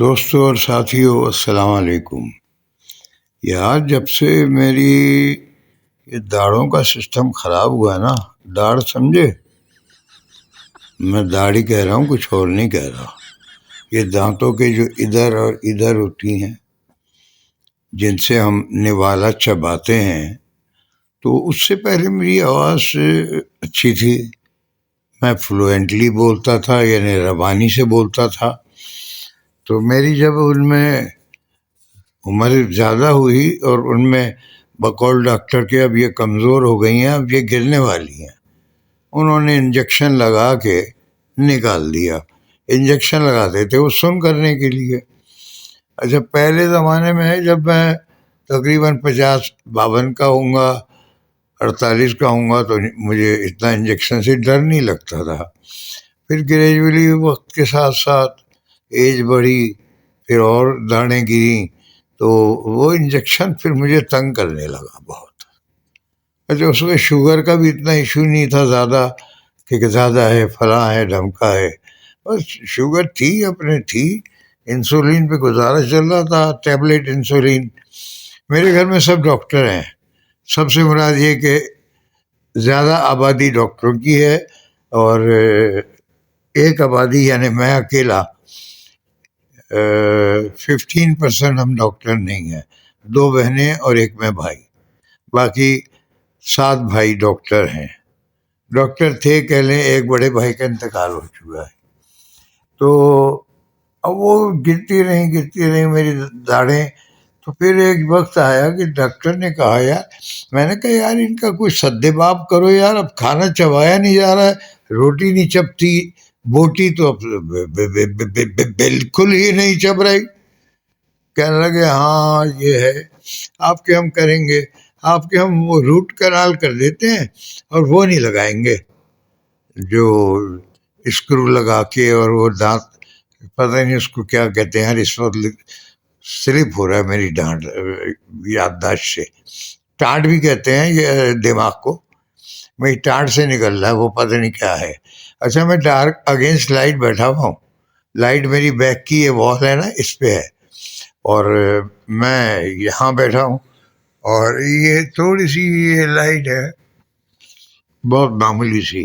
دوستوں اور ساتھیوں، السلام علیکم۔ یار جب سے میری یہ داڑھوں کا سسٹم خراب ہوا نا، داڑھ سمجھے، میں داڑھی کہہ رہا ہوں، کچھ اور نہیں کہہ رہا۔ یہ دانتوں کے جو ادھر اور ادھر ہوتی ہیں، جن سے ہم نوالا چباتے ہیں، تو اس سے پہلے میری آواز اچھی تھی، میں فلوئنٹلی بولتا تھا، یعنی ربانی سے بولتا تھا۔ تو میری جب ان میں عمر زیادہ ہوئی اور ان میں بقول ڈاکٹر کے اب یہ کمزور ہو گئی ہیں، اب یہ گرنے والی ہیں، انہوں نے انجیکشن لگا کے نکال دیا۔ انجیکشن لگاتے تھے وہ سن کرنے کے لیے۔ اچھا، پہلے زمانے میں جب میں تقریباً 50-52 کا ہوں گا، 48 کا ہوں گا، تو مجھے اتنا انجیکشن سے ڈر نہیں لگتا تھا۔ پھر گریجولی وقت کے ساتھ ساتھ ایج بڑھی، پھر اور داڑھیں گریں، تو وہ انجیکشن پھر مجھے تنگ کرنے لگا بہت۔ اچھا، اس میں شوگر کا بھی اتنا ایشو نہیں تھا زیادہ کہ زیادہ ہے، فلاں ہے، ڈھمکا ہے، بس شوگر تھی، اپنے تھی، انسولین پہ گزارا چل رہا تھا، ٹیبلٹ انسولین۔ میرے گھر میں سب ڈاکٹر ہیں، سب سے مراد یہ کہ زیادہ آبادی ڈاکٹروں کی ہے، اور ایک آبادی یعنی میں اکیلا 15% ہم ڈاکٹر نہیں ہیں، 2 بہنیں اور ایک میں بھائی، باقی 7 بھائی ڈاکٹر ہیں۔ ڈاکٹر تھے کہہ لیں، ایک بڑے بھائی کا انتقال ہو چکا ہے۔ تو اب وہ گرتی رہیں میری داڑھیں۔ تو پھر ایک وقت آیا کہ ڈاکٹر نے کہا، یار، میں نے کہا یار ان کا کوئی سد باب کرو یار، اب کھانا چبایا نہیں جا رہا ہے، روٹی نہیں چبتی، بوٹی تو اب بالکل ہی نہیں چب رہی۔ کہنے لگے ہاں یہ ہے، آپ کے ہم کریں گے، آپ کے ہم وہ روٹ کنال کر دیتے ہیں اور وہ نہیں لگائیں گے، جو اسکرو لگا کے، اور وہ دانت پتہ نہیں اس کو کیا کہتے ہیں، اس وقت سلپ ہو رہا ہے میری ڈانٹ یادداشت سے۔ ٹانٹ بھی کہتے ہیں یہ دماغ کو، میری ٹانٹ سے نکل رہا ہے، وہ پتہ نہیں کیا ہے۔ اچھا، میں ڈارک اگینسٹ لائٹ بیٹھا ہوا ہوں، لائٹ میری بیک کی یہ وال ہے نا، اس پہ ہے، اور میں یہاں بیٹھا ہوں، اور یہ تھوڑی سی یہ لائٹ ہے، بہت معمولی سی۔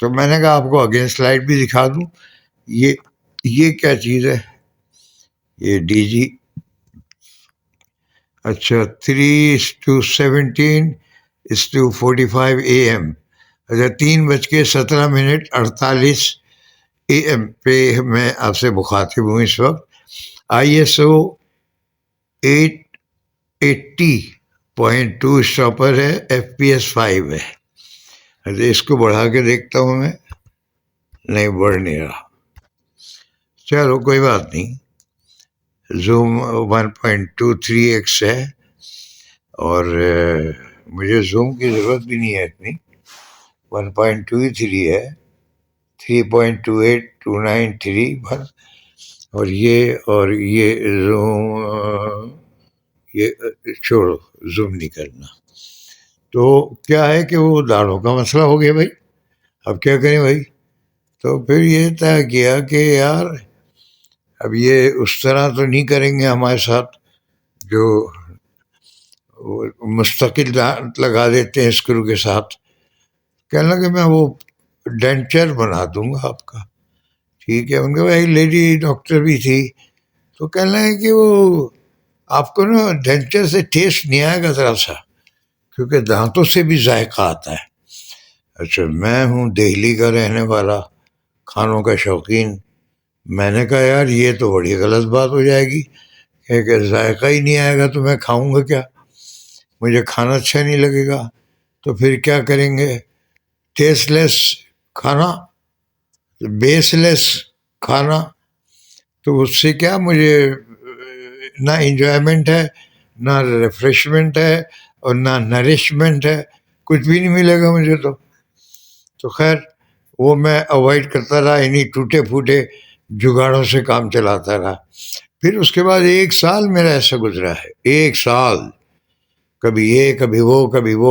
تو میں نے کہا آپ کو اگینسٹ لائٹ بھی دکھا دوں، یہ کیا چیز ہے، یہ ڈی جی، اچھا 3:17:45 AM، اچھا 3:17 AM پہ میں آپ سے مخاطب ہوں اس وقت۔ ISO 880.2 اسٹاپر ہے، FPS 5 ہے۔ اچھا، اس کو بڑھا کے دیکھتا ہوں میں، نہیں بڑھ نہیں رہا، چلو کوئی بات نہیں۔ زوم 1.23x ہے، اور مجھے زوم کی ضرورت بھی نہیں ہے اتنی، 1.23 ہے، 3.28293 بس۔ اور یہ زوم، یہ چھوڑو، زوم نہیں کرنا۔ تو کیا ہے کہ وہ داڑھوں کا مسئلہ ہو گیا بھائی، اب کیا کریں بھائی؟ تو پھر یہ طے کیا کہ یار اب یہ اس طرح تو نہیں کریں گے ہمارے ساتھ، جو مستقل دانت لگا دیتے ہیں اسکرو کے ساتھ۔ کہنے لگے میں وہ ڈینچر بنا دوں گا آپ کا، ٹھیک ہے۔ ان کے بھائی لیڈی ڈاکٹر بھی تھی، تو کہنے لگے کہ وہ آپ کو نا ڈینچر سے ٹیسٹ نہیں آئے گا ذرا سا، کیونکہ دانتوں سے بھی ذائقہ آتا ہے۔ اچھا، میں ہوں دہلی کا رہنے والا، کھانوں کا شوقین، میں نے کہا یار یہ تو بڑی غلط بات ہو جائے گی کہ ذائقہ ہی نہیں آئے گا تو میں کھاؤں گا کیا، مجھے کھانا اچھا نہیں لگے گا، تو پھر کیا کریں گے؟ ٹیسٹ لیس کھانا، بیس لیس کھانا، تو اس سے کیا مجھے نہ انجوائمنٹ ہے، نہ ریفریشمنٹ ہے، اور نہ نرشمنٹ ہے، کچھ بھی نہیں ملے گا مجھے تو خیر وہ میں اوائڈ کرتا رہا، انہیں ٹوٹے پھوٹے جگاڑوں سے کام چلاتا رہا۔ پھر اس کے بعد 1 سال میرا ایسا گزرا ہے، 1 سال، کبھی یہ کبھی وہ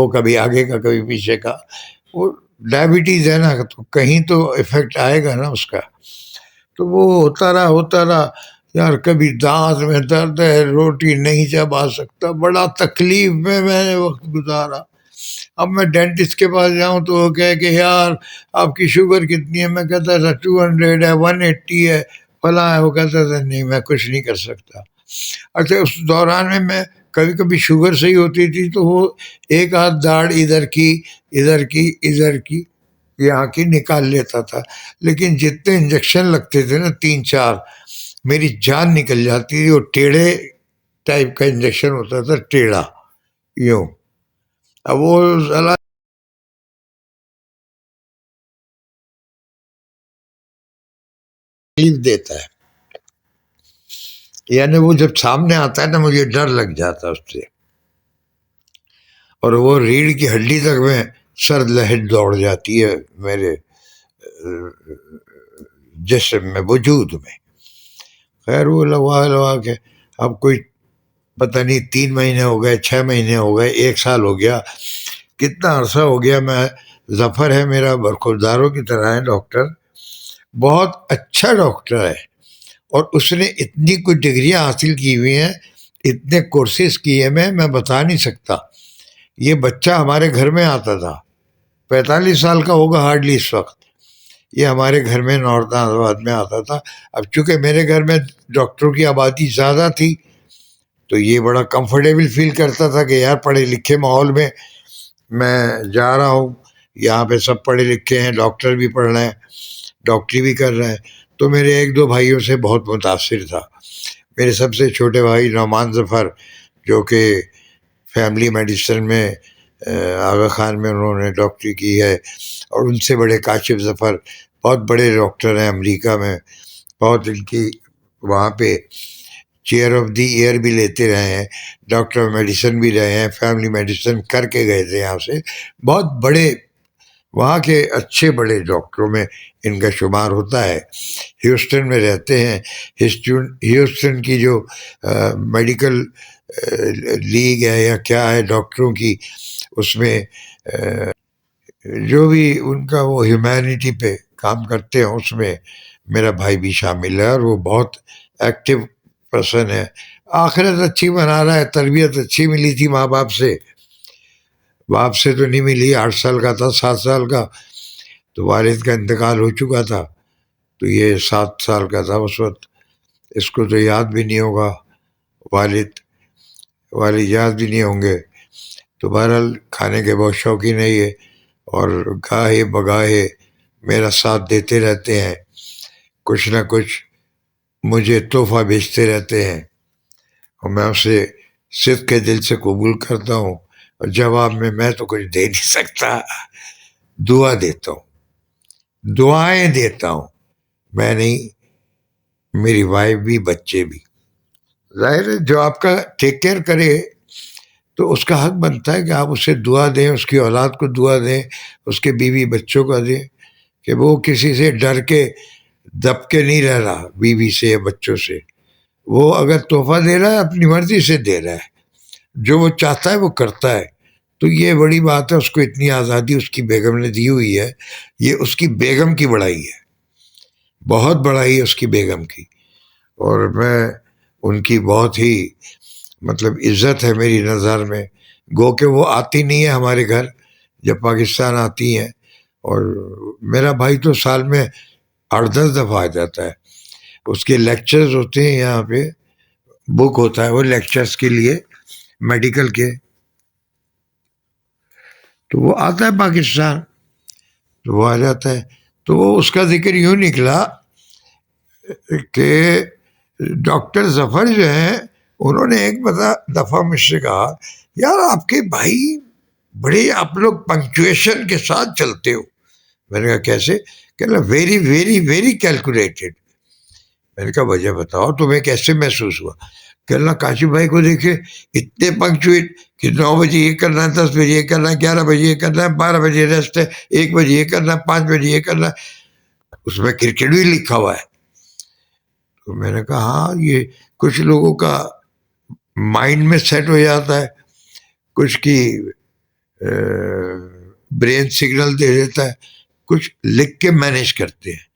کبھی آگے کا کبھی پیچھے کا۔ وہ ڈائبٹیز ہے نا، تو کہیں تو افیکٹ آئے گا نا اس کا۔ تو وہ ہوتا رہا یار، کبھی دانت میں درد ہے، روٹی نہیں چبا سکتا، بڑا تکلیف میں نے وقت گزارا۔ اب میں ڈینٹسٹ کے پاس جاؤں تو وہ کہے کہ یار آپ کی شوگر کتنی ہے، میں کہتا تھا 200 ہے، 180 ہے، فلاں ہے، وہ کہتا تھا نہیں میں کچھ نہیں کر سکتا۔ اچھا اس دوران میں کبھی کبھی شوگر صحیح ہوتی تھی تو وہ ایک آدھ داڑھ ادھر کی یہاں کی نکال لیتا تھا، لیکن جتنے انجیکشن لگتے تھے نا 3 4، میری جان نکل جاتی تھی۔ وہ ٹیڑھے ٹائپ کا انجیکشن ہوتا تھا، ٹیڑھا یوں۔ اب وہ سلا تکلیف دیتا ہے، یعنی وہ جب سامنے آتا ہے نا مجھے ڈر لگ جاتا ہے اس سے، اور وہ ریڑھ کی ہڈی تک میں سر لہر دوڑ جاتی ہے میرے جسم میں، وجود میں۔ خیر وہ لگوا کے اب کوئی پتہ نہیں 3 مہینے ہو گئے، 6 مہینے ہو گئے، 1 سال ہو گیا، کتنا عرصہ ہو گیا۔ میں ظفر ہے میرا، برخورداروں کی طرح ہے ڈاکٹر، بہت اچھا ڈاکٹر ہے، اور اس نے اتنی کچھ ڈگریاں حاصل کی ہوئی ہیں، اتنے کورسز کیے میں بتا نہیں سکتا۔ یہ بچہ ہمارے گھر میں آتا تھا، 45 سال کا ہوگا ہارڈلی اس وقت، یہ ہمارے گھر میں نارتھ آباد میں آتا تھا۔ اب چونکہ میرے گھر میں ڈاکٹروں کی آبادی زیادہ تھی تو یہ بڑا کمفرٹیبل فیل کرتا تھا کہ یار پڑھے لکھے ماحول میں جا رہا ہوں، یہاں پہ سب پڑھے لکھے ہیں، ڈاکٹر بھی پڑھ رہے ہیں، ڈاکٹری بھی کر رہے ہیں۔ تو میرے 1 2 بھائیوں سے بہت متاثر تھا۔ میرے سب سے چھوٹے بھائی نعمان ظفر، جو کہ فیملی میڈیسن میں آغا خان میں انہوں نے ڈاکٹری کی ہے، اور ان سے بڑے کاشف ظفر، بہت بڑے ڈاکٹر ہیں امریکہ میں، بہت ان کی وہاں پہ چیئر آف دی ایئر بھی لیتے رہے ہیں، ڈاکٹر آف میڈیسن بھی رہے ہیں، فیملی میڈیسن کر کے گئے تھے یہاں سے، بہت بڑے وہاں کے اچھے بڑے ڈاکٹروں میں ان کا شمار ہوتا ہے۔ ہیوسٹن میں رہتے ہیں، ہیوسٹن کی جو میڈیکل لیگ ہے یا کیا ہے ڈاکٹروں کی، اس میں جو بھی ان کا وہ ہیومینٹی پہ کام کرتے ہیں اس میں میرا بھائی بھی شامل ہے، اور وہ بہت ایکٹیو پرسن ہے۔ آخرت اچھی بنا رہا ہے، تربیت اچھی ملی تھی ماں باپ سے، باپ سے تو نہیں ملی، 8 سال کا تھا، 7 سال کا تو والد کا انتقال ہو چکا تھا، تو یہ 7 سال کا تھا اس وقت، اس کو تو یاد بھی نہیں ہوگا، والد یاد بھی نہیں ہوں گے۔ تو بہرحال کھانے کے بہت شوقین ہے یہ، اور گاہے بگاہے میرا ساتھ دیتے رہتے ہیں، کچھ نہ کچھ مجھے تحفہ بھیجتے رہتے ہیں، اور میں اسے صدق کے دل سے قبول کرتا ہوں، اور جواب میں تو کچھ دے نہیں سکتا، دعا دیتا ہوں، دعائیں دیتا ہوں، میں نہیں، میری وائف بھی، بچے بھی۔ ظاہر ہے جو آپ کا ٹیک کیئر کرے تو اس کا حق بنتا ہے کہ آپ اسے دعا دیں، اس کی اولاد کو دعا دیں، اس کے بیوی بچوں کو دیں، کہ وہ کسی سے ڈر کے دب کے نہیں رہ رہا، بیوی سے یا بچوں سے۔ وہ اگر تحفہ دے رہا ہے اپنی مرضی سے دے رہا ہے، جو وہ چاہتا ہے وہ کرتا ہے، تو یہ بڑی بات ہے۔ اس کو اتنی آزادی اس کی بیگم نے دی ہوئی ہے، یہ اس کی بیگم کی بڑائی ہے، بہت بڑائی ہے اس کی بیگم کی، اور میں ان کی بہت ہی مطلب عزت ہے میری نظر میں۔ گو کہ وہ آتی نہیں ہے ہمارے گھر، جب پاکستان آتی ہیں، اور میرا بھائی تو سال میں 8 10 دفعہ آ جاتا ہے، اس کے لیکچرز ہوتے ہیں یہاں پہ، بک ہوتا ہے وہ لیکچرز کے لیے میڈیکل کے، تو وہ آتا ہے پاکستان، تو وہ آ جاتا ہے۔ تو وہ اس کا ذکر یوں نکلا کہ ڈاکٹر ظفر جو ہیں انہوں نے ایک دفعہ مجھ سے کہا یار آپ کے بھائی بڑے آپ لوگ پنکچویشن کے ساتھ چلتے ہو۔ میں نے کہا کیسے؟ کہ ویری ویری ویری کیلکولیٹڈ۔ میں نے کہا وجہ بتاؤ تمہیں کیسے محسوس ہوا؟ کہ اللہ کاشف بھائی کو دیکھے اتنے پنکچویٹ کہ 9 بجے یہ کرنا ہے، 10 بجے یہ کرنا ہے، 11 بجے یہ کرنا ہے، 12 بجے ریسٹ ہے، 1 بجے یہ کرنا ہے، 5 بجے یہ کرنا ہے، اس میں کرکٹ بھی لکھا ہوا ہے۔ تو میں نے کہا ہاں یہ کچھ لوگوں کا مائنڈ میں سیٹ ہو جاتا ہے، کچھ کی برین سگنل دے دیتا ہے، کچھ لکھ کے مینیج کرتے ہیں۔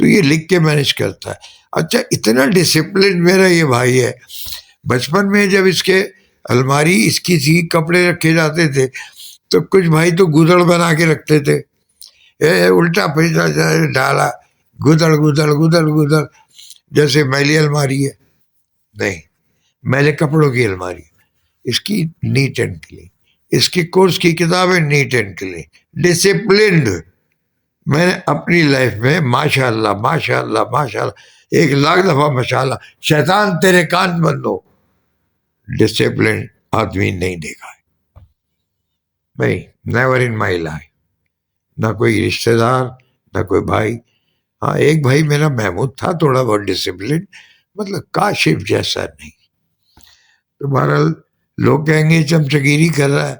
تو یہ لکھ کے مینج کرتا ہے. اچھا اتنا ڈسپلن میرا یہ بھائی ہے. بچپن میں جب اس کے الماری اس کی تھی, کپڑے رکھے جاتے تھے, تو کچھ بھائی تو گدڑ بنا کے رکھتے تھے, الٹا پیسہ ڈالا, گدڑ گدڑ گدڑ گدڑ, جیسے میلی الماری ہے. نہیں, میلے کپڑوں کی الماری, اس کی نیٹ اینڈ کلین, اس کی کورس کی کتابیں نیٹ اینڈ کلین, ڈسپلنڈ. میں نے اپنی لائف میں ماشاء اللہ ماشاء اللہ ماشاء اللہ 1,00,000 دفعہ ماشاء اللہ, شیطان تیرے کان بند ہو, ڈسپلنڈ آدمی نہیں دیکھا ہے بھائی, نیور ان مائی لائف. نہ کوئی رشتے دار, نہ کوئی بھائی. ہاں ایک بھائی میرا محمود تھا تھوڑا بہت ڈسپلن, مطلب کاشف جیسا نہیں. تو بہرحال لوگ کہیں گے چمچگیری کر رہا ہے,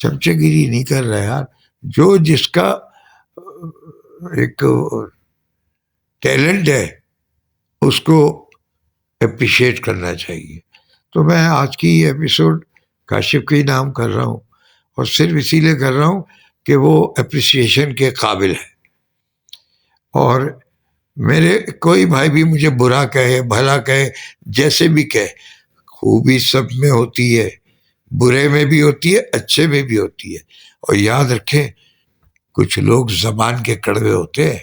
چمچگیری نہیں کر رہا یار. جو جس کا ایک ٹیلنٹ ہے اس کو اپریشیٹ کرنا چاہیے. تو میں آج کی یہ ایپیسوڈ کاشف کے ہی نام کر رہا ہوں, اور صرف اسی لیے کر رہا ہوں کہ وہ اپریسیشن کے قابل ہے. اور میرے کوئی بھائی بھی مجھے برا کہے بھلا کہے جیسے بھی کہے, خوبی سب میں ہوتی ہے, برے میں بھی ہوتی ہے, اچھے میں بھی ہوتی ہے. اور یاد رکھیں کچھ لوگ زبان کے کڑوے ہوتے ہیں,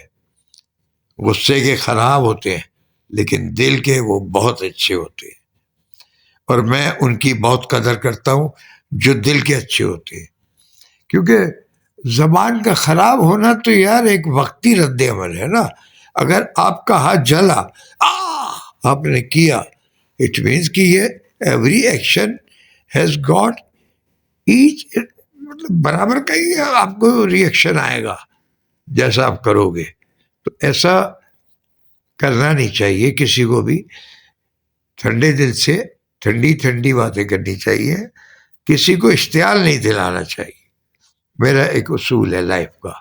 غصے کے خراب ہوتے ہیں, لیکن دل کے وہ بہت اچھے ہوتے ہیں. اور میں ان کی بہت قدر کرتا ہوں جو دل کے اچھے ہوتے ہیں. کیونکہ زبان کا خراب ہونا تو یار ایک وقتی رد عمل ہے نا. اگر آپ کا ہاتھ جلا, آپ نے کیا, اٹ مینس کہ یہ every action has got h, مطلب برابر کا ہی آپ کو ری ایکشن آئے گا جیسا آپ کرو گے. تو ایسا کرنا نہیں چاہیے کسی کو بھی. ٹھنڈے دل سے ٹھنڈی ٹھنڈی باتیں کرنی چاہیے, کسی کو اشتعال نہیں دلانا چاہیے. میرا ایک اصول ہے لائف کا,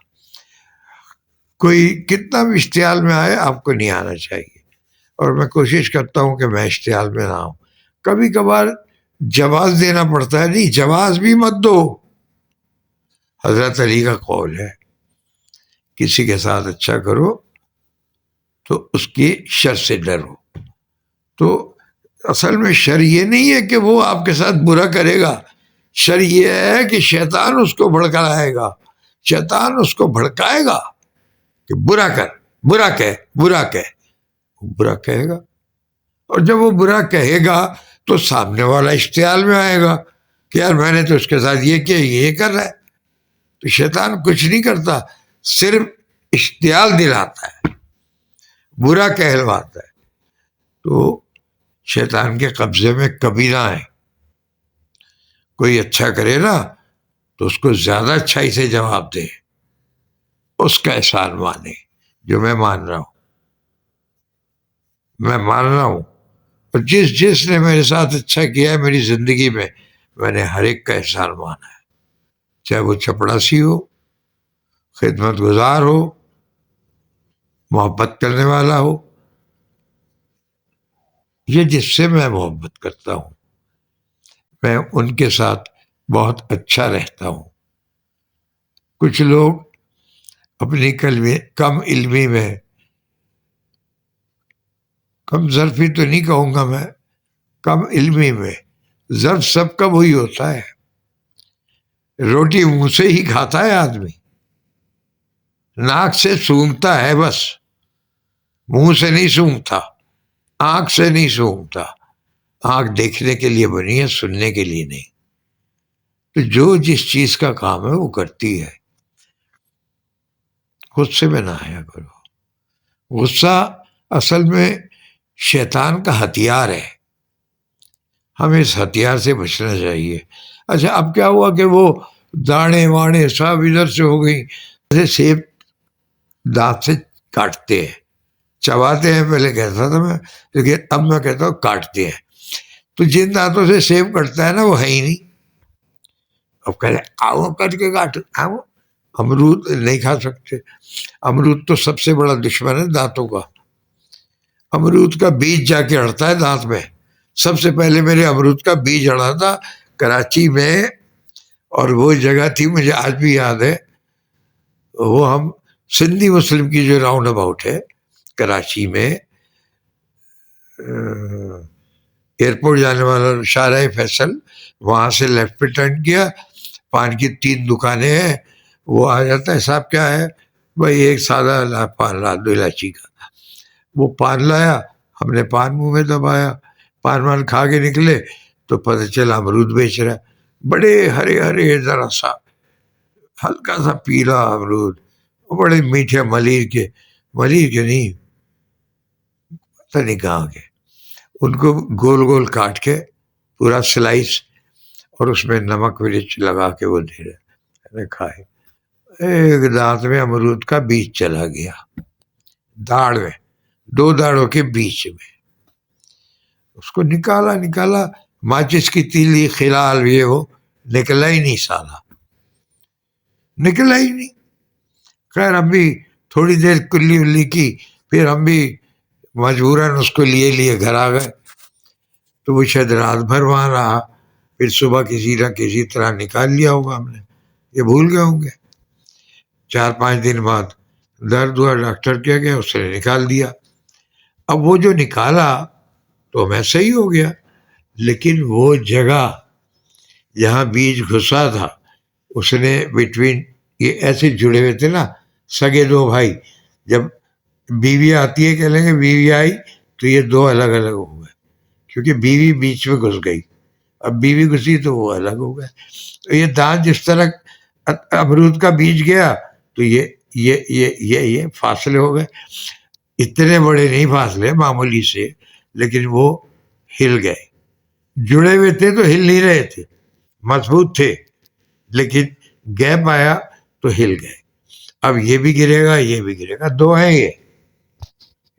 کوئی کتنا بھی اشتعال میں آئے آپ کو نہیں آنا چاہیے. اور میں کوشش کرتا ہوں کہ میں اشتعال میں نہ آؤں. کبھی کبھار جواز دینا پڑتا ہے, نہیں جواز بھی مت دو. حضرت علی کا قول ہے کسی کے ساتھ اچھا کرو تو اس کی شر سے ڈرو. تو اصل میں شر یہ نہیں ہے کہ وہ آپ کے ساتھ برا کرے گا, شر یہ ہے کہ شیطان اس کو بھڑکائے گا, شیطان اس کو بھڑکائے گا کہ برا کر, برا کہہ, برا کہہ. برا کہے گا, اور جب وہ برا کہے گا تو سامنے والا اشتعال میں آئے گا کہ یار میں نے تو اس کے ساتھ یہ کیا, یہ کر رہا ہے. تو شیطان کچھ نہیں کرتا, صرف اشتعال دلاتا ہے, برا کہلواتا ہے. تو شیطان کے قبضے میں کبھی نہ آئے. کوئی اچھا کرے نا تو اس کو زیادہ اچھائی سے جواب دے, اس کا احسان مانے, جو میں مان رہا ہوں, میں مان رہا ہوں. اور جس نے میرے ساتھ اچھا کیا ہے میری زندگی میں نے ہر ایک کا احسان مانا ہے, چاہے وہ چپڑاسی ہو, خدمت گزار ہو, محبت کرنے والا ہو. یہ جس سے میں محبت کرتا ہوں میں ان کے ساتھ بہت اچھا رہتا ہوں. کچھ لوگ اپنی کم علمی میں, کم ظرفی تو نہیں کہوں گا میں, کم علمی میں, ظرف سب کا وہی ہوتا ہے. روٹی منہ سے ہی کھاتا ہے آدمی, ناک سے سونگھتا ہے بس, منہ سے نہیں سونگھتا, آنکھ سے نہیں سونگھتا. آنکھ دیکھنے کے لیے بنی ہے, سننے کے لیے نہیں. تو جو جس چیز کا کام ہے وہ کرتی ہے. غصے میں نہ آیا کرو. غصہ اصل میں شیطان کا ہتھیار ہے, ہمیں اس ہتھیار سے بچنا چاہیے. اچھا اب کیا ہوا کہ وہ دانے واڑے سب ادھر سے ہو گئی. جیسے سیب دانت سے کاٹتے ہیں, چباتے ہیں, پہلے کہتا تھا میں, لیکن اب میں کہتا ہوں کاٹتے ہیں. تو جن دانتوں سے سیب کٹتا ہے نا وہ ہے ہی نہیں. اب کہہ رہے آؤ کٹ کے کاٹ, آؤ. امرود نہیں کھا سکتے, امرود تو سب سے بڑا دشمن ہے دانتوں کا. امرود کا بیج جا کے اڑتا ہے دانت میں. سب سے پہلے میرے امرود کا بیج اڑا تھا کراچی میں, اور وہ جگہ تھی مجھے آج بھی یاد ہے, وہ ہم سندھی مسلم کی جو راؤنڈ اباؤٹ ہے کراچی میں ایئرپورٹ جانے والا شارع فیصل، وہاں سے لیفٹ پہ ٹرن کیا، پان کی 3 دکانیں ہیں، وہ آ جاتا ہے صاحب کیا ہے بھائی، ایک سادہ پان لا دو الائچی کا. وہ پان لایا، ہم نے پان منہ میں دبایا، پان وان کھا کے نکلے تو پتہ چلا امرود بیچ رہا ہے، بڑے ہرے ہرے ذرا سا ہلکا سا پیلا امرود، بڑے میٹھے ملیر کے نہیں پتہ نہیں کہاں کے، ان کو گول گول کاٹ کے پورا سلائس اور اس میں نمک مرچ لگا کے وہ دے رہے. میں نے کھائے، ایک دانت میں امرود کا بیج چلا گیا، داڑھ میں 2 داڑھوں کے بیچ میں. اس کو نکالا ماچس کی تیلی خلال یہ وہ نکلا ہی نہیں، سالا نکلا ہی نہیں. خیر ہم بھی تھوڑی دیر کلی ولی کی، پھر ہم بھی مجبوراً اس کو لیے گھر آ گئے. تو وہ شاید رات بھر وہاں رہا، پھر صبح کسی نہ کسی طرح نکال لیا ہوگا ہم نے، یہ بھول گئے ہوں گے. 4-5 دن بعد درد ہوا، ڈاکٹر کیا گیا، اس نے نکال دیا. اب وہ جو نکالا تو میں صحیح ہو گیا، لیکن وہ جگہ جہاں بیج گھسا تھا اس نے بٹوین، یہ ایسے جڑے ہوئے تھے نا سگے 2 بھائی، جب بیوی آتی ہے کہہ لیں گے بیوی آئی تو یہ 2 الگ الگ ہو گئے، کیونکہ بیوی بیچ میں گھس گئی، اب بیوی گھسی تو وہ الگ ہو گئے. تو یہ دانت جس طرح امرود کا بیج گیا تو یہ فاصلے ہو گئے، اتنے بڑے نہیں فاصلے، معمولی سے، لیکن وہ ہل گئے. جڑے ہوئے تھے تو ہل نہیں رہے تھے، مضبوط تھے، لیکن گیپ آیا تو ہل گئے. اب یہ بھی گرے گا، یہ بھی گرے گا، 2 ہیں یہ،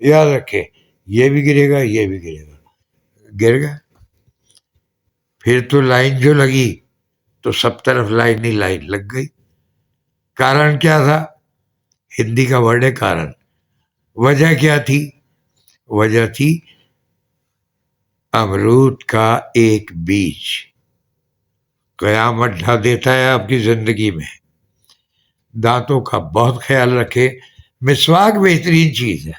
یاد رکھے، یہ بھی گرے گا، یہ بھی گرے گا. گر گئے. پھر تو لائن جو لگی تو سب طرف لائن ہی لائن لگ گئی. کارن کیا تھا؟ ہندی کا ورڈ ہے کارن. وجہ کیا تھی؟ وجہ تھی امرود کا ایک بیج قیامت ڈھا دیتا ہے آپ کی زندگی میں. دانتوں کا بہت خیال رکھے. مسواک بہترین چیز ہے.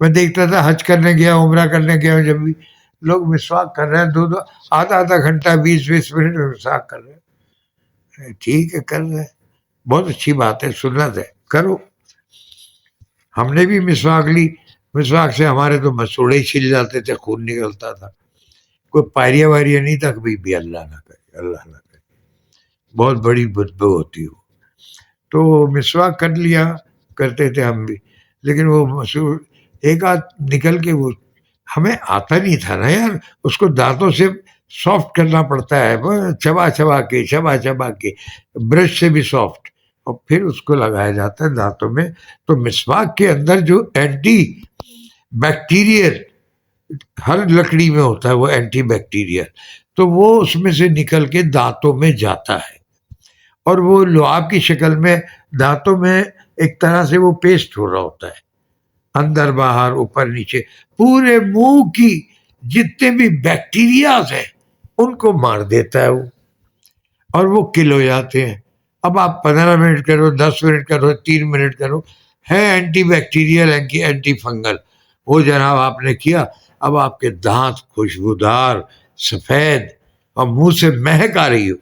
میں دیکھتا تھا حج کرنے گیا، عمرہ کرنے گیا، جب بھی لوگ مسواک کر رہے ہیں، 2 آدھا گھنٹہ 20 منٹ میں مسواک کر رہے ہیں. ٹھیک ہے کر رہے ہیں، بہت اچھی بات ہے، سنت ہے، کرو. ہم نے بھی مسواک لی، مسواک سے ہمارے تو مسوڑے ہی چھل جاتے تھے، خون نکلتا تھا. کوئی پائریاں وائریاں نہیں تھا، کبھی بھی اللہ نہ کرے، اللہ نہ کرے، بہت بڑی بدبو ہوتی ہو. تو مسواک کر لیا کرتے تھے ہم بھی، لیکن وہ مسور ایک آدھ نکل کے وہ ہمیں آتا نہیں تھا نا یار، اس کو دانتوں سے سافٹ کرنا پڑتا ہے، چبا کے برش سے بھی سافٹ، اور پھر اس کو لگایا جاتا ہے دانتوں میں. تو مسواک کے اندر جو اینٹی بیکٹیریل ہر لکڑی میں ہوتا ہے، وہ اینٹی بیکٹیریل، تو وہ اس میں سے نکل کے دانتوں میں جاتا ہے، اور وہ لعاب کی شکل میں دانتوں میں ایک طرح سے وہ پیسٹ ہو رہا ہوتا ہے، اندر باہر اوپر نیچے، پورے منہ کی جتنے بھی بیکٹیریاز ہیں ان کو مار دیتا ہے وہ، اور وہ کل ہو جاتے ہیں. اب آپ 15 منٹ کرو، 10 منٹ کرو، 3 منٹ کرو، ہے اینٹی بیکٹیریل، اینٹی فنگل، وہ جناب آپ نے کیا. اب آپ کے دانت خوشبودار، سفید، اور منہ سے مہک آ رہی ہو.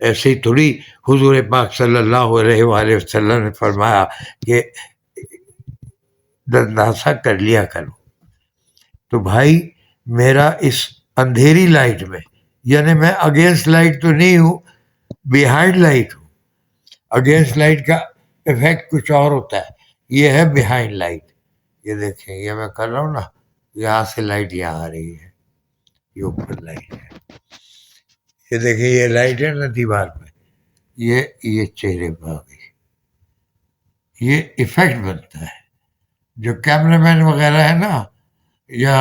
ایسے ہی تھوڑی حضور پاک صلی اللہ علیہ وآلہ وسلم نے فرمایا کہ دنداسا کر لیا کرو. تو بھائی میرا اس اندھیری لائٹ میں، یعنی میں اگینسٹ لائٹ تو نہیں ہوں، بیہائنڈ لائٹ ہوں. اگینسٹ لائٹ کا افیکٹ کچھ اور ہوتا ہے، یہ ہے بیہائنڈ لائٹ. یہ دیکھیں، یہ میں کر رہا ہوں نا، یہاں سے لائٹ یہاں آ رہی ہے، یہ اوپر لائٹ ہے. یہ دیکھیں، یہ لائٹ ہے نا دیوار پہ، یہ چہرے پہ آ گئی. یہ ایفیکٹ بنتا ہے. جو کیمرہ مین وغیرہ ہے نا، یا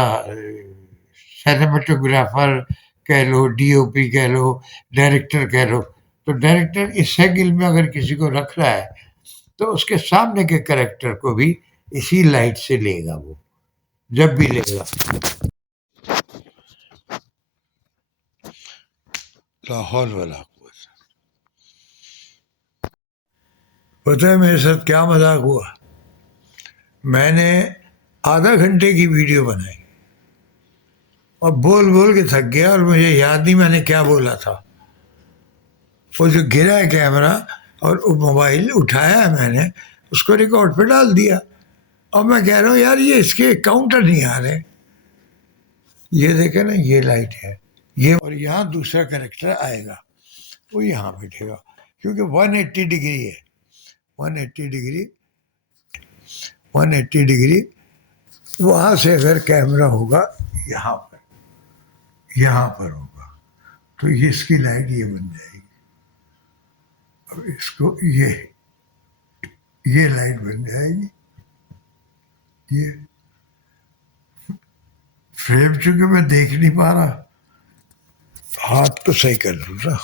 سینیمیٹوگرافر کہہ لو، ڈی او پی کہہ لو، ڈائریکٹر کہہ لو، تو ڈائریکٹر اس اینگل میں اگر کسی کو رکھ رہا ہے تو اس کے سامنے کے کریکٹر کو بھی اسی لائٹ سے لے گا، وہ جب بھی لے گا. لاہور والا پتہ ہے میرے ساتھ کیا مذاق ہوا؟ میں نے آدھا گھنٹے کی ویڈیو بنائی اور بول بول کے تھک گیا، اور مجھے یاد نہیں میں نے کیا بولا تھا. وہ جو گرا ہے کیمرہ اور موبائل اٹھایا ہے میں نے، اس کو ریکارڈ پہ ڈال دیا، اور میں کہہ رہا ہوں یار یہ اس کے کاؤنٹر نہیں آ رہے. یہ دیکھیں نا، یہ لائٹ ہے یہ، اور یہاں دوسرا کریکٹر آئے گا، وہ یہاں بیٹھے گا، کیونکہ 180 ڈگری ہے. 180 ڈگری 180 ڈگری وہاں سے اگر کیمرہ ہوگا یہاں پر ہوگا، تو اس کی لائٹ یہ بن جائے گی. اب اس کو یہ لائٹ بن جائے گی. یہ فریم چونکہ میں دیکھ نہیں پا رہا، ہاتھ کو صحیح کر لوں نا.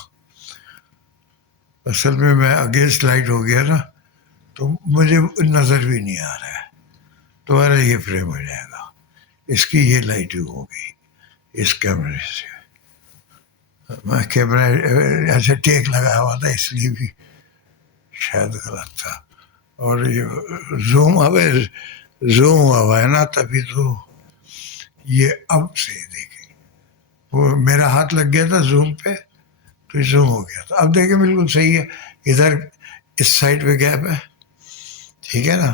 اصل میں اگینسٹ لائٹ ہو گیا نا، تو مجھے نظر بھی نہیں آ رہا ہے. تمہارا یہ فریم ہو جائے گا، اس کی یہ لائٹ ہوگی اس کیمرے سے. میں کیمرہ ایسے ٹیک لگایا ہوا تھا، اس لیے بھی شاید غلط تھا. اور یہ زوم ہوا ہے نا، تبھی تو یہ اب سے دیکھیں، وہ میرا ہاتھ لگ گیا تھا زوم پہ تو زوم ہو گیا تھا. اب دیکھیں بالکل صحیح ہے. ادھر اس سائڈ پہ گیپ ہے، ٹھیک ہے نا،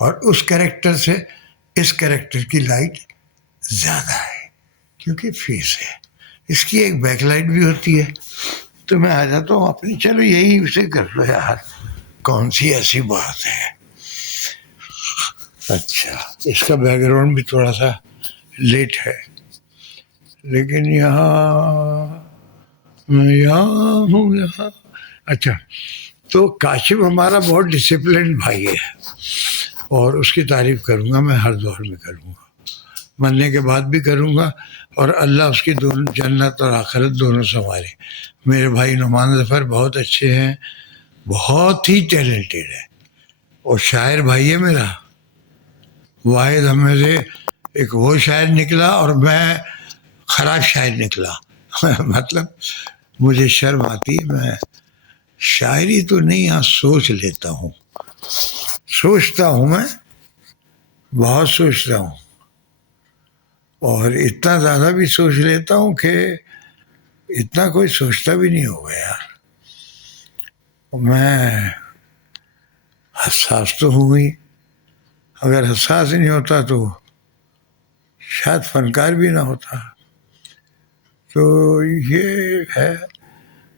اور اس کریکٹر سے اس کریکٹر کی لائٹ زیادہ ہے کیونکہ فیس ہے. اس کی ایک بیک لائٹ بھی ہوتی ہے. تو میں آ جاتا ہوں اپنی، چلو یہی اسے کر لو یار، کون سی ایسی بات ہے. اچھا، اس کا بیک گراؤنڈ بھی تھوڑا سا لیٹ ہے، لیکن یہاں ہوں یہاں. اچھا، تو کاشف ہمارا بہت ڈسپلنڈ بھائی ہے، اور اس کی تعریف کروں گا میں ہر دور میں کروں گا، مرنے کے بعد بھی کروں گا. اور اللہ اس کی دونوں جنت اور آخرت دونوں سنوارے. میرے بھائی نعمان ظفر بہت اچھے ہیں، بہت ہی ٹیلنٹڈ ہے، اور شاعر بھائی ہے میرا. واحد ہمیں سے ایک وہ شاعر نکلا اور میں خراب شاعر نکلا. مطلب مجھے شرم آتی ہے، میں شاعری تو نہیں، یہاں سوچ لیتا ہوں، سوچتا ہوں، میں بہت سوچتا ہوں، اور اتنا زیادہ بھی سوچ لیتا ہوں کہ اتنا کوئی سوچتا بھی نہیں ہوگا یار. میں حساس تو ہوں ہی، اگر حساس نہیں ہوتا تو شاید فنکار بھی نہ ہوتا. تو یہ ہے.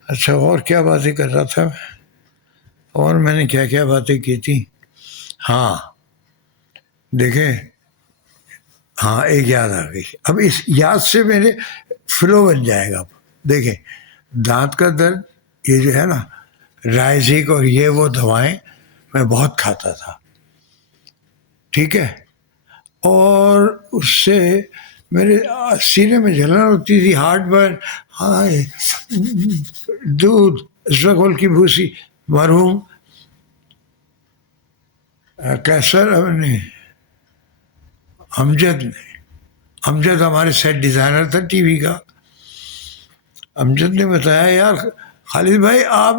اچھا، اور کیا باتیں کر رہا تھا میں، اور میں نے کیا کیا باتیں کی تھیں. ہاں دیکھیں، ہاں ایک یاد آ گئی. اب اس یاد سے میرے فلو بن جائے گا. اب دیکھیں، دانت کا درد، یہ جو ہے نا رائزک اور یہ وہ دوائیں میں بہت کھاتا تھا، ٹھیک ہے، اور اس سے میرے سینے میں جلن ہوتی تھی، ہارٹ برن. ہائے، دودھ اسبغول کی بھوسی، مرحوم کیسر امجد ہمارے سیٹ ڈیزائنر تھا ٹی وی کا. امجد نے بتایا یار خالد بھائی، آپ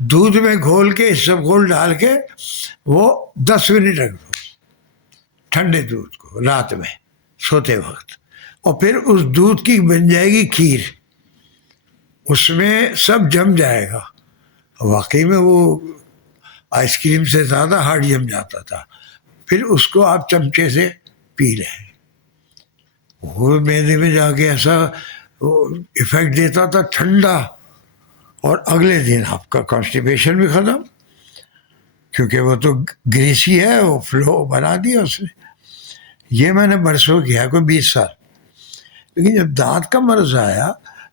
دودھ میں گھول کے اسبغول ڈال کے وہ 10 منٹ رکھ دو، ٹھنڈے دودھ کو، رات میں سوتے وقت، اور پھر اس دودھ کی بن جائے گی کھیر، اس میں سب جم جائے گا. واقعی میں وہ آئس کریم سے زیادہ ہارڈ جم جاتا تھا. پھر اس کو آپ چمچے سے پی لیں، وہ میدے میں جا کے ایسا افیکٹ دیتا تھا ٹھنڈا، اور اگلے دن آپ کا کانسٹیپیشن بھی ختم، کیونکہ وہ تو گریسی ہے، وہ فلو بنا دیا اس نے. یہ میں نے برسوں کیا، کوئی 20 سال. لیکن جب دانت کا مرض آیا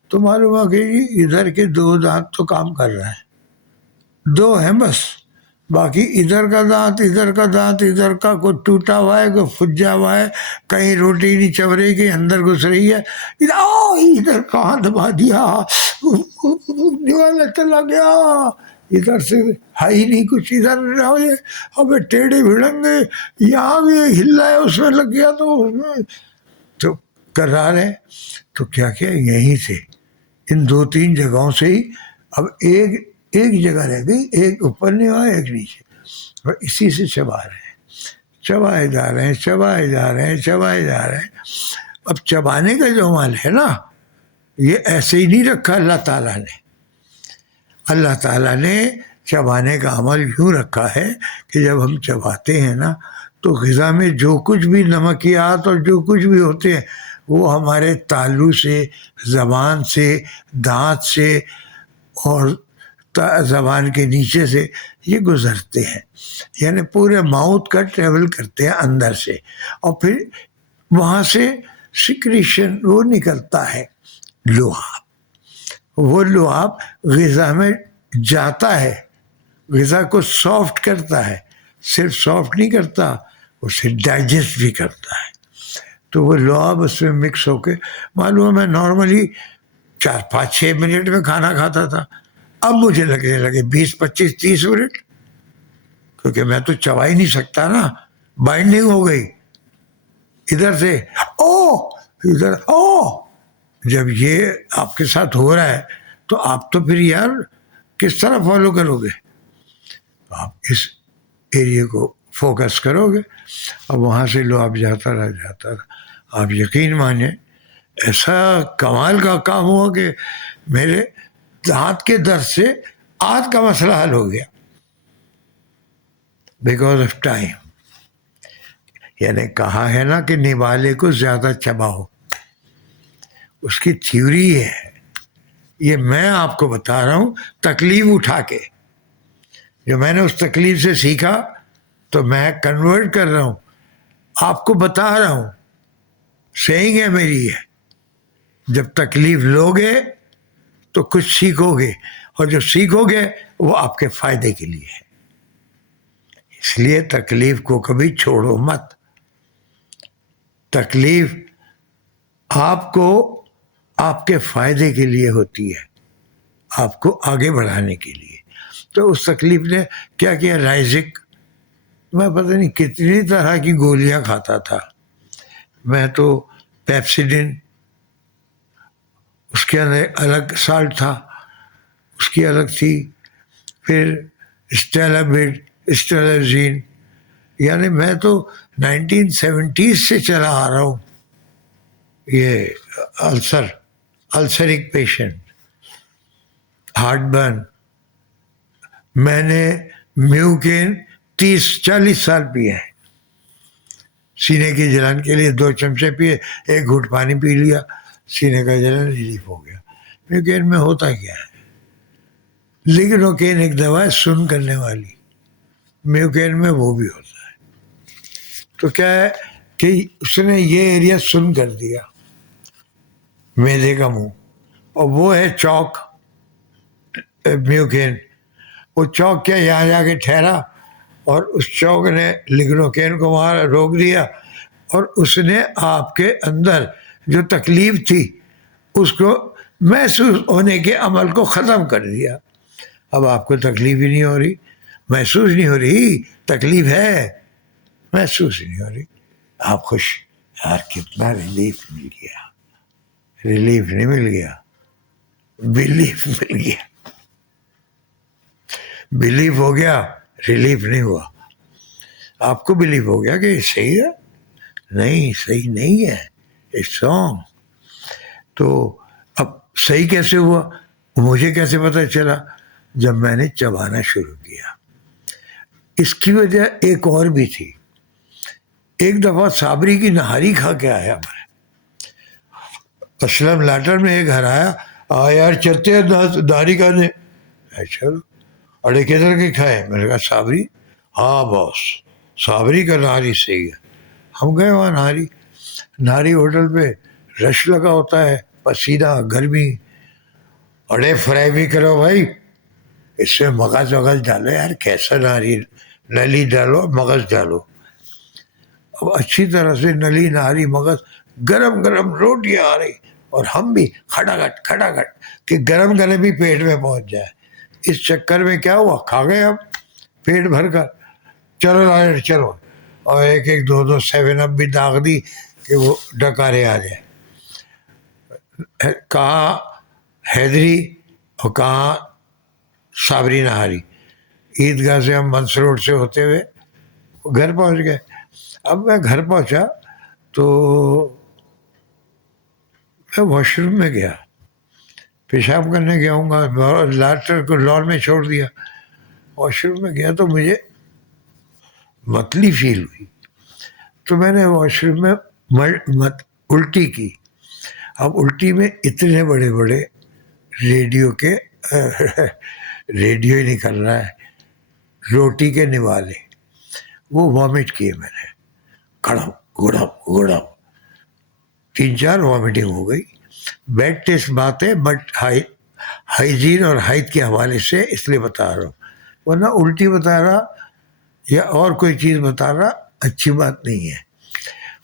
تو معلوم ہوا کہ ادھر کے 2 دانت تو کام کر رہے ہیں، 2 ہیں بس، باقی ادھر کا دانت ادھر کا کوئی ٹوٹا ہوا ہے، کوئی پھجا ہوا ہے، کہیں روٹی نہیں چب رہی کہ اندر گھس رہی ہے، ادھر کہاں دبا دیا، دیوالے چلا گیا، ادھر سے ہے ہی نہیں کچھ، ادھر ہمیں ٹیڑھے بھڑنگے، یہاں بھی ہلا ہے، اس میں لگ گیا، تو کر رہا ہے. تو کیا یہیں سے ان 2-3 جگہوں سے ہی اب ایک جگہ رہ گئی، ایک اوپر نہیں ہوا، ایک نیچے، اور اسی سے چبا رہے ہیں. چبائے جا رہے ہیں، چبائے جا رہے ہیں، چبائے جا رہے ہیں. اب چبانے کا جو عمل ہے نا، یہ ایسے ہی نہیں رکھا اللہ تعالیٰ نے. اللہ تعالیٰ نے چبانے کا عمل یوں رکھا ہے کہ جب ہم چباتے ہیں نا تو غذا میں جو کچھ بھی نمکیات اور جو کچھ بھی ہوتے ہیں وہ ہمارے تالو سے، زبان سے، دانت سے اور زبان کے نیچے سے یہ گزرتے ہیں، یعنی پورے ماؤتھ کا ٹریول کرتے ہیں اندر سے، اور پھر وہاں سے سیکریشن وہ نکلتا ہے لعاب. وہ لعاب غذا میں جاتا ہے، غذا کو سافٹ کرتا ہے. صرف سافٹ نہیں کرتا، اسے ڈائجسٹ بھی کرتا ہے. تو وہ لعاب اس میں مکس ہو کے، معلوم ہے میں نارملی 4 5 6 منٹ میں کھانا کھاتا تھا، اب مجھے لگنے لگے 20 25 30 منٹ، کیونکہ میں تو چبا ہی نہیں سکتا نا. بائنڈنگ ہو گئی ادھر سے، او ادھر او. جب یہ آپ کے ساتھ ہو رہا ہے تو آپ تو پھر یار کس طرح فالو کرو گے؟ آپ اس ایریے کو فوکس کرو گے. اب وہاں سے لعاب جاتا رہا جاتا رہا. آپ یقین مانیں ایسا کمال کا کام ہوا کہ میرے دانت کے درد سے آنت کا مسئلہ حل ہو گیا، بیکاز آف ٹائم. یعنی کہا ہے نا کہ نوالے کو زیادہ چباؤ، اس کی تھیوری ہے. یہ میں آپ کو بتا رہا ہوں تکلیف اٹھا کے، جو میں نے اس تکلیف سے سیکھا تو میں کنورٹ کر رہا ہوں، آپ کو بتا رہا ہوں. سیئنگ ہے میری ہے، جب تکلیف لو گے تو کچھ سیکھو گے، اور جو سیکھو گے وہ آپ کے فائدے کے لیے ہے. اس لیے تکلیف کو کبھی چھوڑو مت. تکلیف آپ کو آپ کے فائدے کے لیے ہوتی ہے، آپ کو آگے بڑھانے کے لیے. تو اس تکلیف نے کیا کیا، رائزک میں پتہ نہیں کتنی طرح کی گولیاں کھاتا تھا. میں تو پیپسیڈن، اس کے اندر الگ سالٹ تھا، اس کی الگ تھی، پھر اسٹیلابیڈ، اسٹیلازین. یعنی میں تو 1970s سے چلا آ رہا ہوں یہ السرک پیشنٹ، ہارٹ برن. میں نے میوکین 30 40 سال پیے ہیں. سینے کی جلن کے لیے 2 چمچے پیے، 1 گھونٹ پانی پی لیا، سینے کا جلن ریلیف ہو گیا. میوکین میں ہوتا کیا ہے؟ لیگنوکین ایک دوا ہے سن کرنے والی، میوکین میں وہ بھی ہوتا ہے. تو کیا ہے کہ اس نے یہ ایریا سن کر دیا، میدے کا منہ، اور وہ ہے چوک میوکین. وہ چوک کیا یہاں جا کے ٹھہرا، اور اس چوک نے لیگنوکین کو وہاں روک دیا، اور اس نے آپ کے اندر جو تکلیف تھی اس کو محسوس ہونے کے عمل کو ختم کر دیا. اب آپ کو تکلیف ہی نہیں ہو رہی، محسوس نہیں ہو رہی. تکلیف ہے محسوس ہی نہیں ہو رہی. آپ خوش، یار کتنا ریلیف مل گیا. ریلیف نہیں مل گیا، بلیف مل گیا. بلیف ہو گیا، ریلیف نہیں ہوا. آپ کو بلیف ہو گیا کہ یہ صحیح ہے، نہیں صحیح نہیں ہے، اٹس رانگ. تو اب صحیح کیسے ہوا، مجھے کیسے پتہ چلا؟ جب میں نے چبانا شروع کیا. اس کی وجہ ایک اور بھی تھی. ایک دفعہ صابری کی نہاری کھا کے آیا میں، اسلم لاٹر میں ایک گھر آیا یار چلتے ہیں نہاری کھانے. چلو، اڑے کدھر کے کھائے؟ میں نے کہا صابری. ہاں باس، صابری کا نہاری صحیح ہے. ہم گئے وہاں نہاری ہوٹل پہ رش لگا ہوتا ہے، پسینہ، گرمی. اڑے فرائی بھی کرو بھائی، اس میں مغز وغز ڈالو. یار کیسا نہاری، نلی ڈالو مغز ڈالو. اب اچھی طرح سے نلی نہاری مغز، گرم گرم روٹیاں آ رہی، اور ہم بھی کھٹاکھٹ کہ گرم گرم بھی پیٹ میں پہنچ جائے. اس چکر میں کیا ہوا، کھا گئے ہم پیٹ بھر کر. چلو لائٹ چلو، اور ایک ایک 2 2 7 اپ بھی داغ دی کہ وہ ڈکارے آ جائے. کہاں حیدری اور کہاں صابری نہاری. عیدگاہ سے ہم منس روڈ سے ہوتے ہوئے گھر پہنچ گئے. اب میں گھر پہنچا تو میں واش روم میں گیا, پیشاب کرنے گیا ہوں گا, لاسٹر کو لان میں چھوڑ دیا. واش روم میں گیا تو مجھے متلی فیل ہوئی, تو میں نے واش روم میں الٹی کی. اب الٹی میں اتنے بڑے بڑے ریڈیو کے ریڈیو ہی نکل رہا ہے, روٹی کے نوالے, وہ وامٹ کیے میں نے, کڑم گڑم گڑم, 3-4 وامٹنگ ہو گئی. بیڈ ٹیسٹ بات ہے, بٹ ہائیجین اور ہائٹ کے حوالے سے اس لیے بتا رہا ہوں, ورنہ الٹی بتا رہا یا اور کوئی چیز بتا رہا اچھی بات نہیں ہے.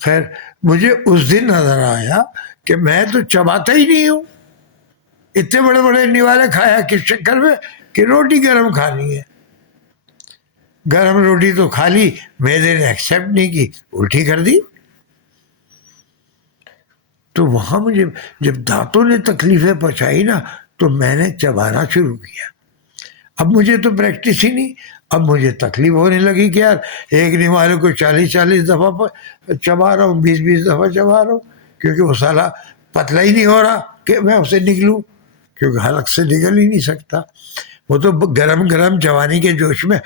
خیر مجھے اس دن نظر آیا کہ میں تو چباتا ہی نہیں ہوں, اتنے بڑے بڑے نوالے کھایا کس چکر میں کہ روٹی گرم کھانی ہے. گرم روٹی تو کھا لی, میدے نے ایکسیپٹ نہیں کی, الٹی کر دی. تو وہاں مجھے جب دانتوں نے تکلیفیں پہنچائی نا تو میں نے چبانا شروع کیا. اب مجھے تو پریکٹس ہی نہیں, اب مجھے تکلیف ہونے لگی کہ یار ایک نوالے کو 40 دفعہ چبا رہا ہوں, 20 دفعہ چبا رہا ہوں, کیونکہ وہ سالہ پتلا ہی نہیں ہو رہا کہ میں اسے نکلوں, کیونکہ حلق سے نکل ہی نہیں سکتا. وہ تو گرم گرم جوانی کے جوش میں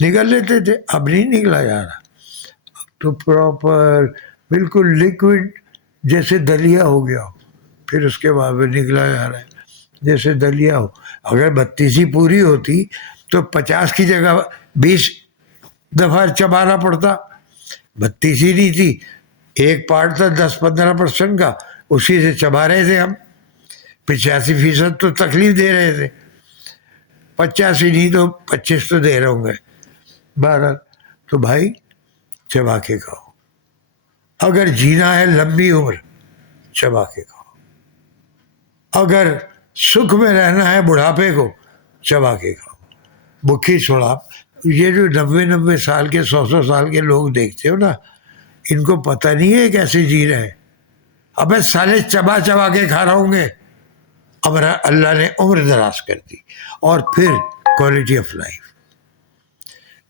نکل لیتے تھے, اب نہیں نکلا جا رہا. تو پراپر بالکل لیکوڈ جیسے دلیا ہو گیا ہو, پھر اس کے بعد نکلا جا رہا ہے جیسے دلیا ہو. اگر 32 پوری ہوتی تو 50 کی جگہ 20 دفعہ چبانا پڑتا. 32 نہیں تھی, ایک پارٹ تھا 10-15% کا, اسی سے چبا رہے تھے ہم. 85% تو تکلیف دے رہے تھے, 85 نہیں تو 25 تو دے رہے ہوں گے. بہرحال تو بھائی چبا کے کھاؤ, اگر جینا ہے لمبی عمر چبا کے کھاؤ, اگر سکھ میں رہنا ہے بڑھاپے کو چبا کے کھاؤ. بکھی چھوڑا, یہ جو 90 سال کے 100 سال کے لوگ دیکھتے ہو نا, ان کو پتہ نہیں ہے کیسے جی رہے ہیں. ابے سالے چبا چبا کے کھا رہے ہوں گے. اب اللہ نے عمر دراز کر دی. اور پھر کوالٹی آف لائف,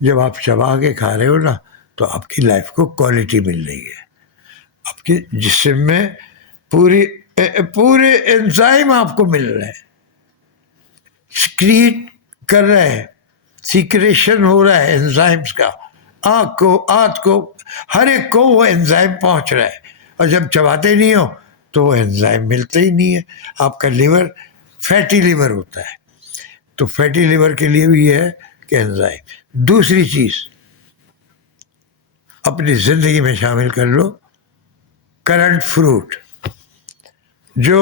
جب آپ چبا کے کھا رہے ہو نا تو آپ کی لائف کو کوالٹی مل رہی ہے. آپ کے جسم میں پورے انزائم آپ کو مل رہے ہیں, سکریٹ کر رہے ہیں, سیکریشن ہو رہا ہے انزائمس کا, آنکھ کو آنت کو ہر ایک کو وہ انزائم پہنچ رہا ہے. اور جب چباتے نہیں ہو تو وہ انزائم ملتے ہی نہیں ہے. آپ کا لیور فیٹی لیور ہوتا ہے, تو فیٹی لیور کے لیے بھی یہ ہے کہ انزائم. دوسری چیز اپنی زندگی میں شامل کر لو, کرنٹ فروٹ. جو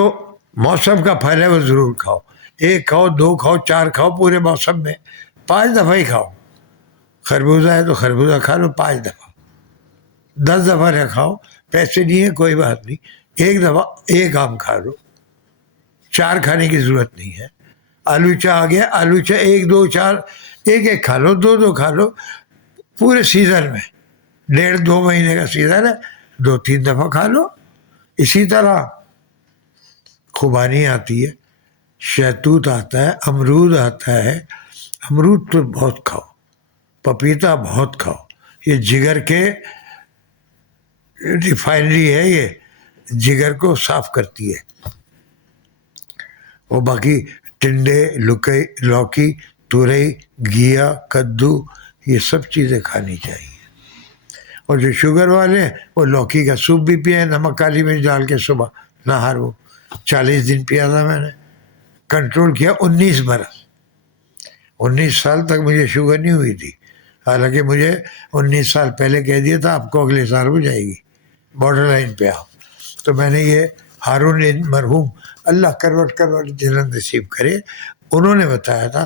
موسم کا پھل ہے وہ ضرور کھاؤ, 1 کھاؤ 2 کھاؤ 4 کھاؤ, پورے موسم میں 5 دفعہ ہی کھاؤ. خربوزہ ہے تو خربوزہ کھا لو 5 دفعہ, 10 دفعہ نہ کھاؤ, پیسے نہیں ہے کوئی بات نہیں, 1 دفعہ 1 آم کھا لو, 4 کھانے کی ضرورت نہیں ہے. آلوچہ آ گیا, آلوچہ 1 2 4 1 کھا لو, 2 کھا لو. پورے سیزن میں 1.5-2 مہینے کا سیزن ہے, 2-3 دفعہ کھا لو. اسی طرح خوبانی آتی ہے, شہتوت آتا ہے, امرود آتا ہے. امرود تو بہت کھاؤ, پپیتا بہت کھاؤ, یہ جگر کے ریفائنری ہے, یہ جگر کو صاف کرتی ہے. اور باقی ٹنڈے لوکی تورئی گھیا کدو یہ سب چیزیں کھانی چاہیے. اور جو شوگر والے ہیں وہ لوکی کا سوپ بھی پیا ہے, نمک کالی مرچ ڈال کے صبح نہار. وہ 40 دن پیا تھا میں نے, کنٹرول کیا. 19 برس 19 سال تک مجھے شوگر نہیں ہوئی تھی, حالانکہ مجھے 19 سال پہلے کہہ دیا تھا آپ کو اگلے سال ہو جائے گی, بارڈر لائن پہ آؤ. تو میں نے یہ ہارون مرحوم اللہ کروٹ جنت نصیب کرے, انہوں نے بتایا تھا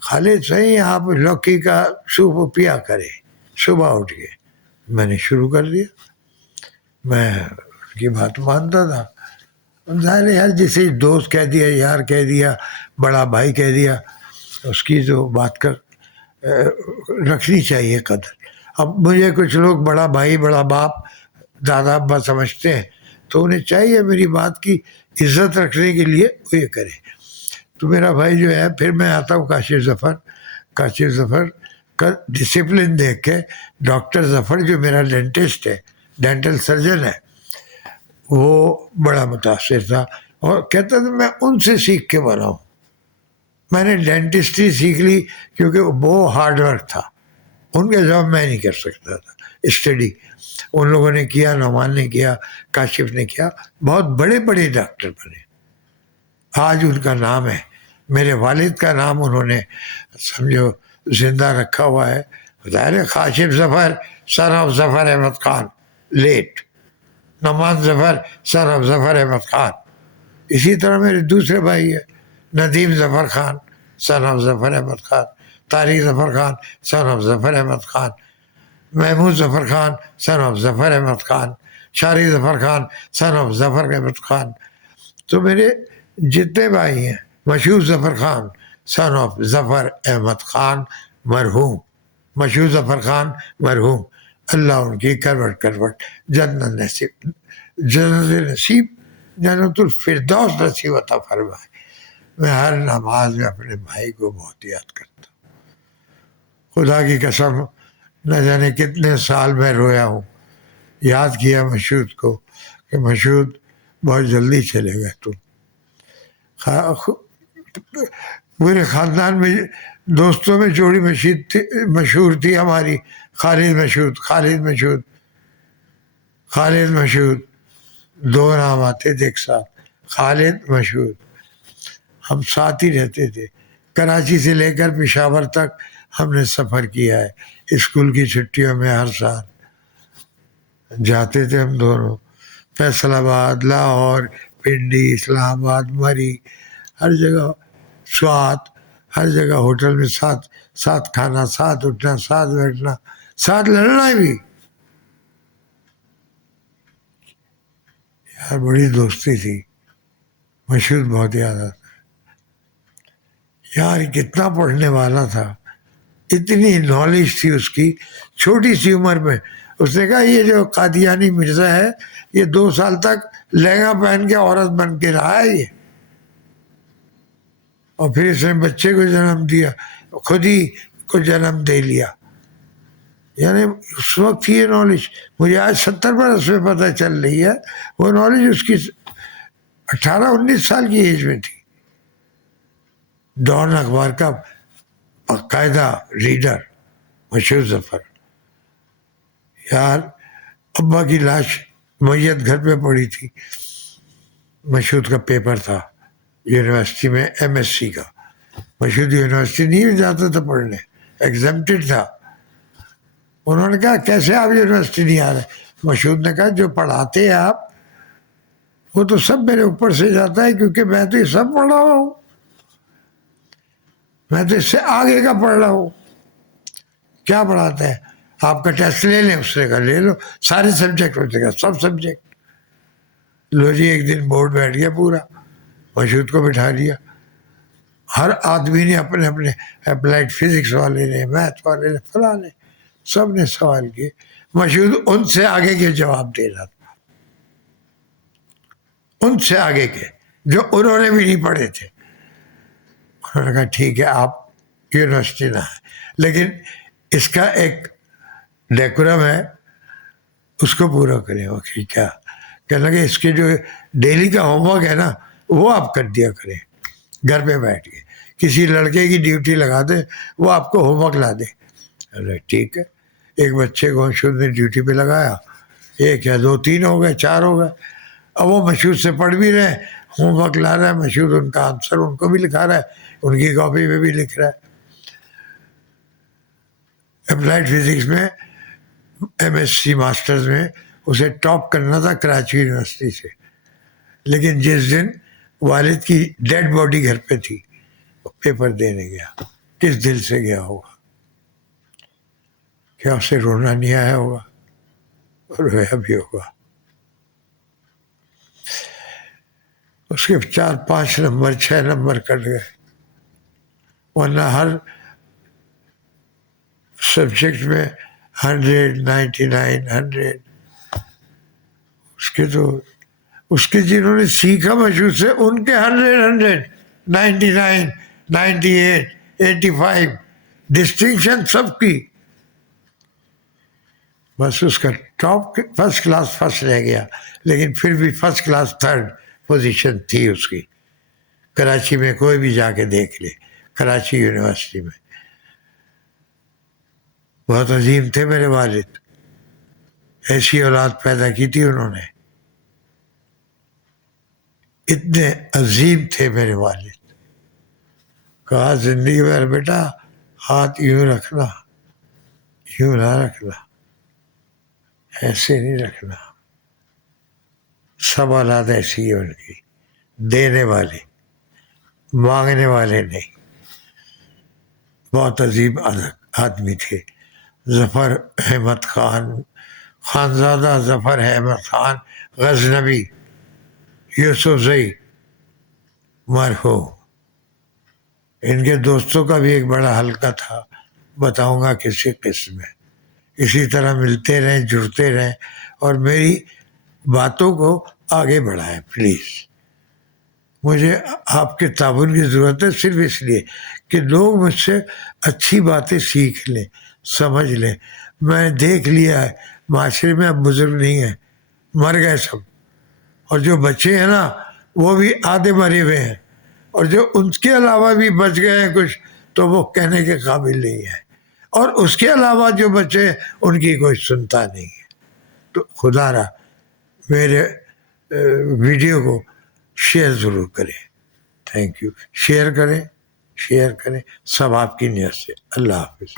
خالد صحیح آپ لوکی کا سوپ پیا کرے صبح اٹھ کے. میں نے شروع کر دیا, میں ان کی بات مانتا تھا. ظاہر یار جسے دوست کہہ دیا, یار کہہ دیا, بڑا بھائی کہہ دیا, اس کی تو بات کر رکھنی چاہیے قدر. اب مجھے کچھ لوگ بڑا بھائی بڑا باپ دادا ابا سمجھتے ہیں, تو انہیں چاہیے میری بات کی عزت رکھنے کے لیے وہ یہ کرے. تو میرا بھائی جو ہے, پھر میں آتا ہوں کاشف ظفر کا ڈسپلن دیکھ کے ڈاکٹر ظفر جو میرا ڈینٹسٹ ہے، ڈینٹل سرجن ہے، وہ بڑا متاثر تھا اور کہتا تھا میں ان سے سیکھ کے بنا ہوں. میں نے ڈینٹسٹری سیکھ لی کیونکہ وہ بہت ہارڈ ورک تھا، ان کا جاب میں نہیں کر سکتا تھا. اسٹڈی ان لوگوں نے کیا، نعمان نے کیا، کاشف نے کیا، بہت بڑے بڑے ڈاکٹر بنے. آج ان کا نام ہے، میرے والد کا نام انہوں نے سمجھو زندہ رکھا ہوا ہے. ظاہر Kashif Zafar son of Zafar Ahmed Khan late, Nauman Zafar son of Zafar Ahmed Khan. اسی طرح میرے دوسرے بھائی ہے Nadeem Zafar Khan son of Zafar Ahmed Khan, Tariq Zafar Khan son of Zafar Ahmed Khan, Mehmood Zafar Khan son of Zafar Ahmed Khan, Shari Zafar Khan son of Zafar Ahmed Khan. تو میرے جتنے بھائی ہیں، مشہور ظفر خان سن آف ظفر احمد خان مرحوم، مشہور ظفر خان مرحوم، اللہ ان کی کروٹ کروٹ جنت نصیب، جنت نصیب، جنت الفردوس نصیب عطا فرمائے. میں ہر نماز میں اپنے بھائی کو بہت یاد کرتا ہوں. خدا کی قسم نہ جانے کتنے سال میں رویا ہوں. یاد کیا مشہود کو کہ مشہود بہت جلدی چلے گئے تم. پورے خاندان میں دوستوں میں جوڑی مشہور تھی ہماری، خالد مشہود، خالد مشہود، خالد مشہود، دو نام آتے تھے ایک ساتھ، خالد مشہود. ہم ساتھ ہی رہتے تھے. کراچی سے لے کر پشاور تک ہم نے سفر کیا ہے. اسکول کی چھٹیوں میں ہر سال جاتے تھے ہم دونوں. فیصل آباد، لاہور، پنڈی، اسلام آباد، مری، ہر جگہ، سوات، ہر جگہ ہوٹل میں ساتھ، ساتھ کھانا، ساتھ اٹھنا، ساتھ بیٹھنا، ساتھ لڑنا بھی. یار بڑی دوستی تھی. مشہور بہت یاد آتا یار، کتنا پڑھنے والا تھا، اتنی نالج تھی اس کی چھوٹی سی عمر میں. اس نے کہا یہ جو قادیانی مرزا ہے یہ 2 سال تک لہنگا پہن کے عورت بن کے رہا ہے یہ، اور پھر اس نے بچے کو جنم دیا، خود ہی کو جنم دے لیا. یعنی اس وقت یہ نالج مجھے آج 70 برس میں پتہ چل رہی ہے، وہ نالج اس کی 18-19 سال کی ایج میں تھی. ڈان اخبار کا باقاعدہ ریڈر مشہور ظفر. یار ابا کی لاش میت گھر پہ پڑی تھی. مشہود کا پیپر تھا یونیورسٹی میں، ایم ایس سی کا. مشہود یونیورسٹی نہیں جاتا تھا پڑھنے، ایگزمپٹڈ تھا. انہوں نے کہا کیسے آپ یونیورسٹی نہیں آ رہے؟ مشہود نے کہا جو پڑھاتے ہیں آپ وہ تو سب میرے اوپر سے جاتا ہے، کیونکہ میں تو یہ سب پڑھ رہا ہوں، میں تو اس سے آگے کا پڑھ رہا ہوں. کیا پڑھاتے ہیں؟ آپ کا ٹیسٹ لے لیں. اس نے کہا لے لو سارے سبجیکٹ. اس نے کہا سب سبجیکٹ. لو جی ایک دن بورڈ بیٹھ گیا پورا، مشہود کو بٹھا لیا. ہر آدمی نے اپنے اپنے، اپلائڈ فزکس والے نے، میتھ والے نے، فلاں نے، سب نے سوال کیے. مشہود ان سے آگے کے جواب دے رہا تھا، ان سے آگے کے جو انہوں نے بھی نہیں پڑھے تھے. انہوں نے کہا ٹھیک ہے آپ یونیورسٹی نہ آئیں، لیکن اس کا ایک ڈیکورم ہے اس کو پورا کریں. وہ کیا کہنے لگے اس کے جو ڈیلی کا ہوم ورک ہے نا وہ آپ کر دیا کریں گھر پہ بیٹھ کے. کسی لڑکے کی ڈیوٹی لگا دیں وہ آپ کو ہوم ورک لا دے. ارے ٹھیک ہے. ایک بچے کو مشہور نے ڈیوٹی پہ لگایا، 1 یا 2 3 ہو گئے، 4 ہو گئے. اب وہ مشہور سے پڑھ بھی رہے ہیں، ہوم ورک لا رہا ہے، مشہور ان کا آنسر ان کو بھی لکھا رہا ہے، ان کی کاپی پہ بھی لکھ رہا ہے. اپلائڈ فزکس میں ایم ایس سی ماسٹرز میں اسے ٹاپ کرنا تھا کراچی یونیورسٹی سے. لیکن جس دن والد کی ڈیڈ باڈی گھر پہ تھی وہ پیپر دینے گیا. کس دل سے گیا ہوگا؟ کیا اسے رونا نہیں آیا ہوگا؟ رویا بھی ہوگا. اس کے 4-5 نمبر 6 نمبر کٹ گئے، ورنہ ہر سبجیکٹ میں 100 99 100. اس کے تو اس کے جنہوں نے سیکھا مشہور سے ان کے 100 100 99 98 85. ڈسٹنکشن سب کی، بس اس کا ٹاپ فرسٹ کلاس فرسٹ رہ گیا، لیکن پھر بھی فرسٹ کلاس تھرڈ پوزیشن تھی اس کی۔ کراچی میں کوئی بھی جا کے دیکھ لے، کراچی یونیورسٹی میں۔ بہت عظیم تھے میرے والد، ایسی اولاد پیدا کی تھی انہوں نے، اتنے عظیم تھے میرے والد۔ کہا زندگی بھر بیٹا ہاتھ یوں رکھنا، یوں نہ رکھنا، ایسے نہیں رکھنا۔ سب اولاد ایسی ہے ان کی، دینے والے، مانگنے والے نہیں۔ بہت عظیم آدمی تھے۔ ظفر احمد خان، خانزادہ ظفر احمد خان غزنوی، یوسف زئی مرحوم۔ ان کے دوستوں کا بھی ایک بڑا حلقہ تھا، بتاؤں گا کسی قسم میں۔ اسی طرح ملتے رہیں، جڑتے رہیں، اور میری باتوں کو آگے بڑھائیں پلیز۔ مجھے آپ کے تعاون کی ضرورت ہے، صرف اس لیے کہ لوگ مجھ سے اچھی باتیں سیکھ لیں، سمجھ لیں۔ میں دیکھ لیا ہے معاشرے میں اب بزرگ نہیں ہیں، مر گئے سب، اور جو بچے ہیں نا وہ بھی آدھے مرے ہوئے ہیں، اور جو ان کے علاوہ بھی بچ گئے ہیں کچھ تو وہ کہنے کے قابل نہیں ہے، اور اس کے علاوہ جو بچے ہیں ان کی کوئی سنتا نہیں ہے۔ تو خدا را میرے ویڈیو کو شیئر ضرور کریں، تھینک یو۔ شیئر کریں، شیئر کریں، سب آپ کی نیت سے۔ اللہ حافظ۔